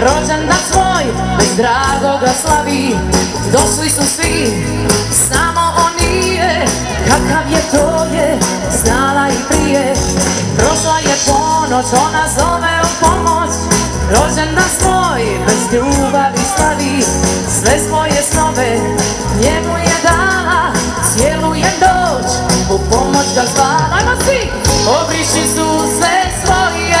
rođendan svoj bez dragoga slavi. Došli su svi, samo on nije, kakav je to je, znala i prije. Prošla je ponoć, ona zove u pomoć, rođendan svoj bez ljubavi slavi. Sve svoje snove njemu je dala, cijelu je doć, u pomoć ga zvala. Ajmo svi, obriši suze svoje.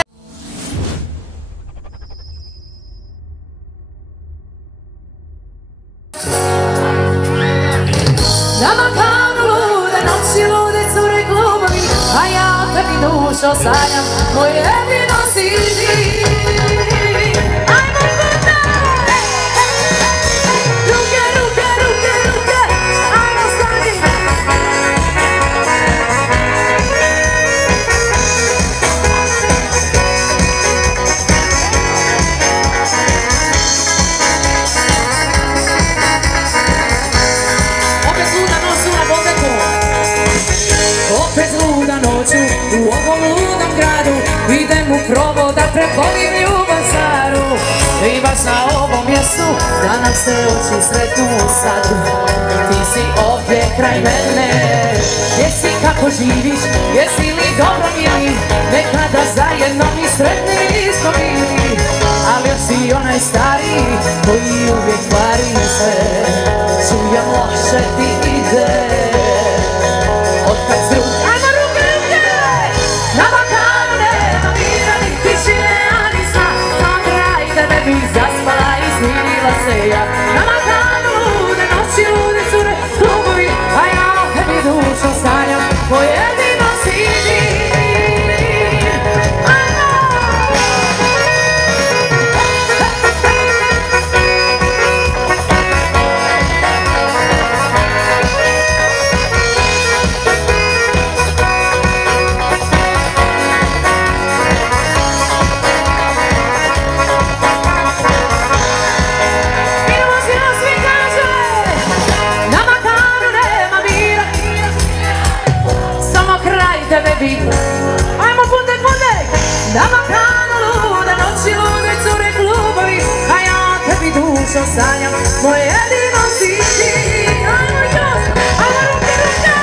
Na Balkanu lude noći, lude cure klubovi, a ja o tebi dušo sanjam, moj jedino si ti. Ajmo puta! Ruke, ruke, ruke, ruke, ajmo stani! Opet luda noću u ovom ludom gradu, idem u probo da prepolim ljubav staru. I baš na ovom mjestu da nam se oči sretnu sad. Ti si ovdje kraj mene, jesi kako živiš, jesi li dobro mili, nekada zajedno mi sretni smo bili. Ali još si onaj stari koji uvijek kvari se, čujem loše ti ide. Otkad zruk, ajmo ruke, ruke! Na Balkanu nema mira ni tišine, ani sna, sam kraj tebe bih zaspala i smirila se ja. Na Balkanu lude noći, lude cure klubovi, a ja o tebi dušo sanjam, moj jedino si ti. Ajmo putek, putek! Na Balkanu lude noći, lude cure klubovi, a ja o tebi dušo sanjam, moj jedino si ti. Ajmo još! Ajmo ruke, ruke!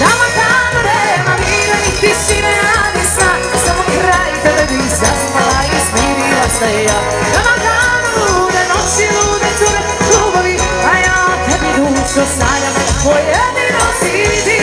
Na Balkanu nema mira ni tišine, ani sna, samo kraj tebe bih zaspala i smirila se ja. Na Balkanu lude noći, lude cure klubovi, a ja o tebi dušo sanjam, moj jedino si ti.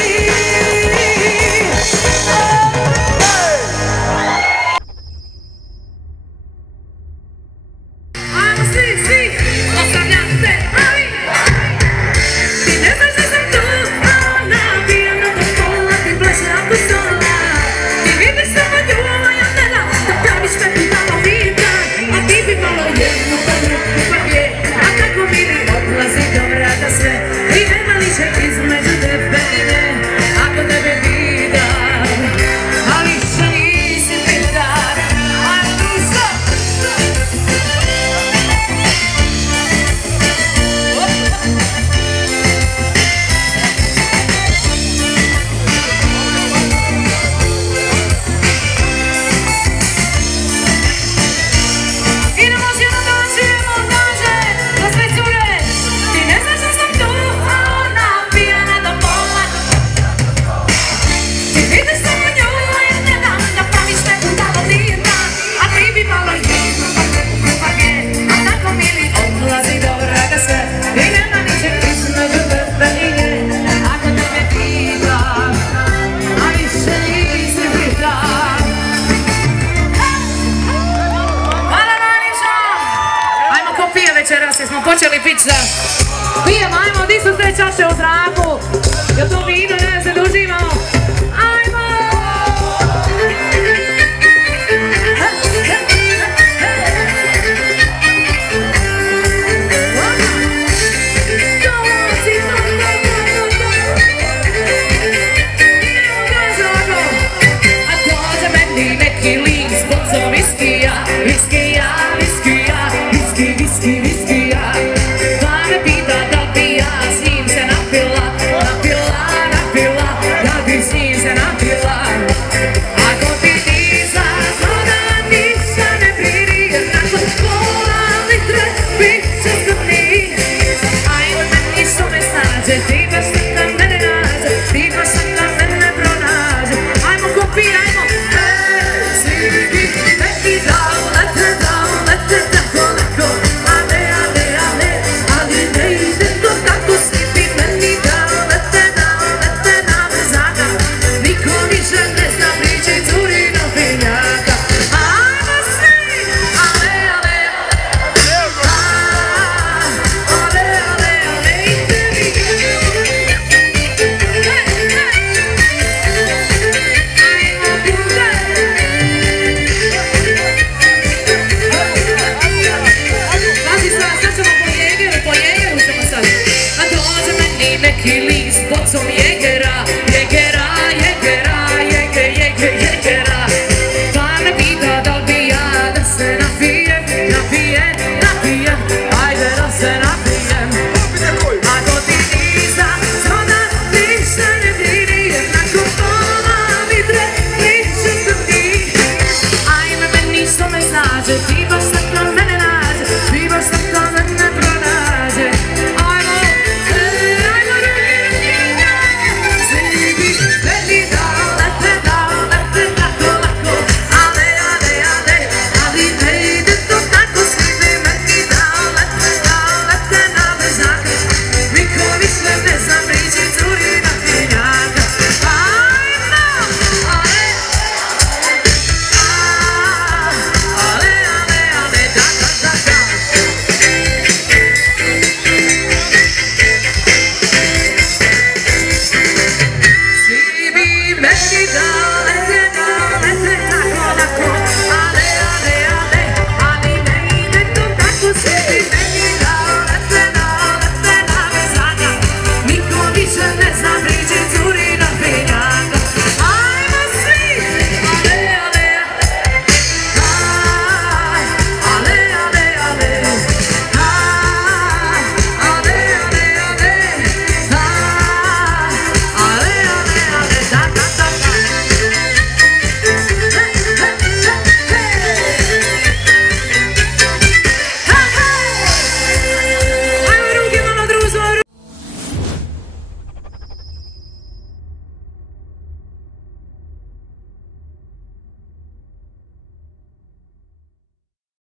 Počeli pići da pijemo, ajmo, di su sve čaše u zraku, jel to vino, ne se dužimo, ajmo! A dođe meni neki lik s bocom viskija, viskija, viskija, viski, viski, viski.